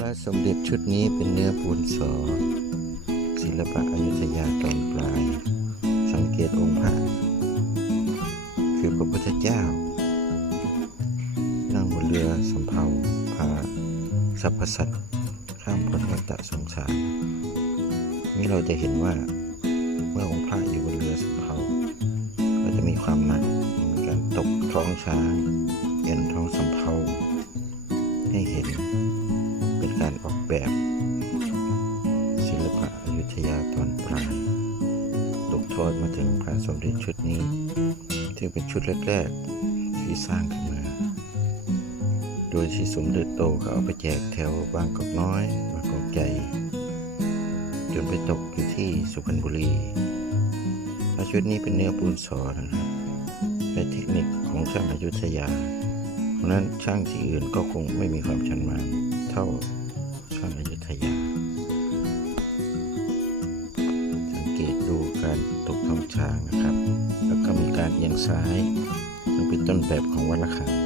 พระสมเด็จชุดนี้เป็นเนื้อปูนสอ ศิลปะอยุธยาตอนปลาย สังเกตองค์พระ คือพระพุทธเจ้า นั่งบนเรือสำเภาพาสรรพสัตว์ข้ามพ้นวัฏสงสาร นี่เราจะเห็นว่าเมื่อองค์พระอยู่บนเรือสำเภาก็จะมีความหนักมีการตกท้องช้างเอ็นท้องสำเภา การออกแบบ ศิลปะอยุธยาตอนปลายตกทอดมาถึงพระสมเด็จชุดนี้ซึ่เป็นชุดแรกๆ ที่สร้างขึ้นมา โดยที่สมเด็จโตก็เอาไปแจกแถวบางกอกน้อย บางกอกใหญ่จนไปตกอยู่ที่สุพรรณบุรีพระชุดนี้เป็นเนื้อปูนสอนะครับใช้เทคนิคของช่างอยุธยา เพราะนั้นช่างที่อื่นก็คงไม่มีความชำนมาเท่า การตกท้องช้างนะครับ แล้วก็มีการเอียงซ้าย ซึ่งเป็นต้นแบบของวัดละคัง